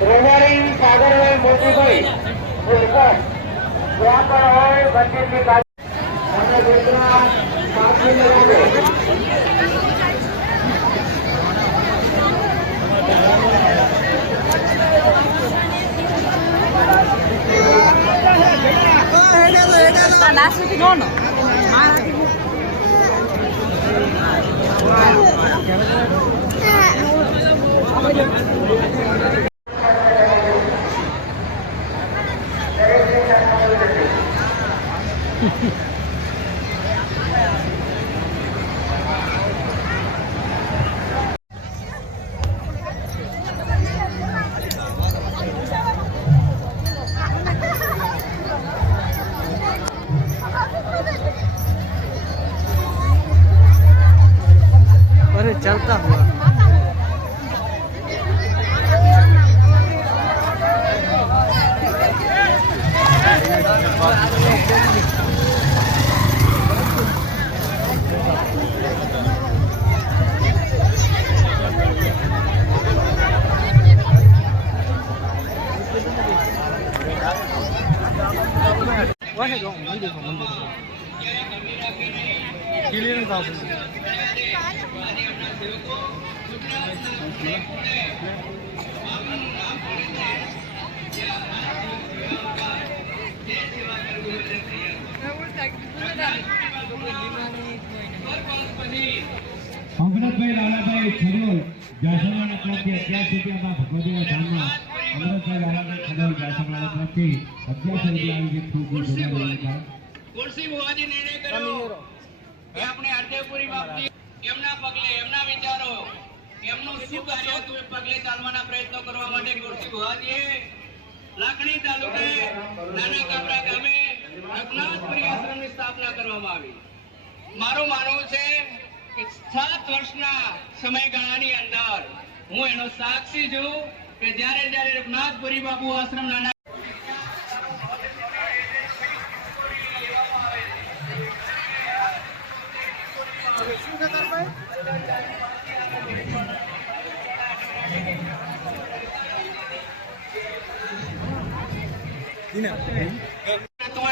ट्रेनरिंग सागर है मोती भाई बोलकर यहाँ पर और बच्चे की बात हमें दूसरा मार्क्स भी लगा दे लास्ट नो नो अरे चलता हुआ અમૃતભાઈ લાલાભાઈ ખડોલ જાસમાના તરફથી 11 રૂપિયામાં ભગવદીના ધામમાં અમૃતભાઈ લાલાભાઈ ખડોલ જાસમાના તરફથી 11 રૂપિયા આવી ખૂબ ખુરશી ભુવાજી નિર્ણય કર્યો કે આપણે હરદેવપુરી બાપજી એમના પગલે એમના વિચારો એમનું શું કાર્ય હતું એ પગલે ચાલવાના પ્રયત્નો કરવા માટે ખુરશી ભુવાજીએ લાખણી તાલુકે નાના કાપરા ગામે રઘુનાથપુરી આશ્રમની સ્થાપના કરવામાં આવી. મારું માનવું છે કે 7 વર્ષના સમયગાળાની અંદર હું એનો સાક્ષી છું કે જ્યારે રઘુનાથપુરી બાપુ આશ્રમ નાના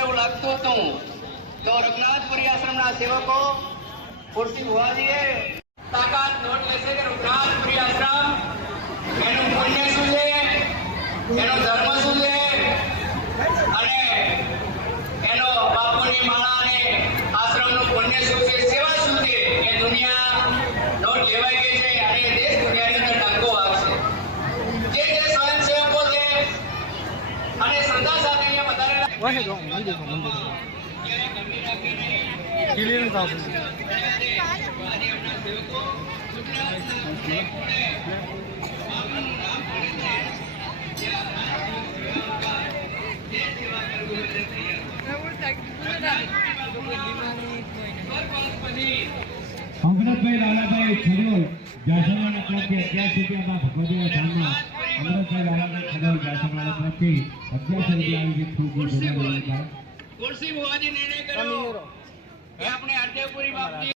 એવું લાગતું હતું તો રઘુનાથપુરી આશ્રમના સેવકો ખુરશી ભુવાજીએ તાકાત નોટ લેશે કે રઘુનાથપુરી આશ્રમ એનું પુણ્ય શું છે, એનો ધર્મ શું છે અને એનો બાપુની માળા અને આશ્રમનું પુણ્ય શું છે, સેવા શું છે એ દુનિયા નોટ લેવાઈ ગઈ છે અને દેશ દુનિયાની અંદર ટાંકો આવશે. જે સ્વયંસેવકો છે અને શ્રદ્ધા સાથે અહીંયા વધારેલા અમૃતભાઈ લાલાભાઈ ખડોલ જાસમાના તરફથી 11 રૂપિયામાં ભગવદીના ધામમાં અમૃતભાઈ લાલાભાઈ ખડોલ જાસમાના તરફથી 11 રૂપિયા આવી ખૂબ ખુરશી ભુવાજી નિર્ણય કર્યો કે આપણે હરદેવપુરી બાપજી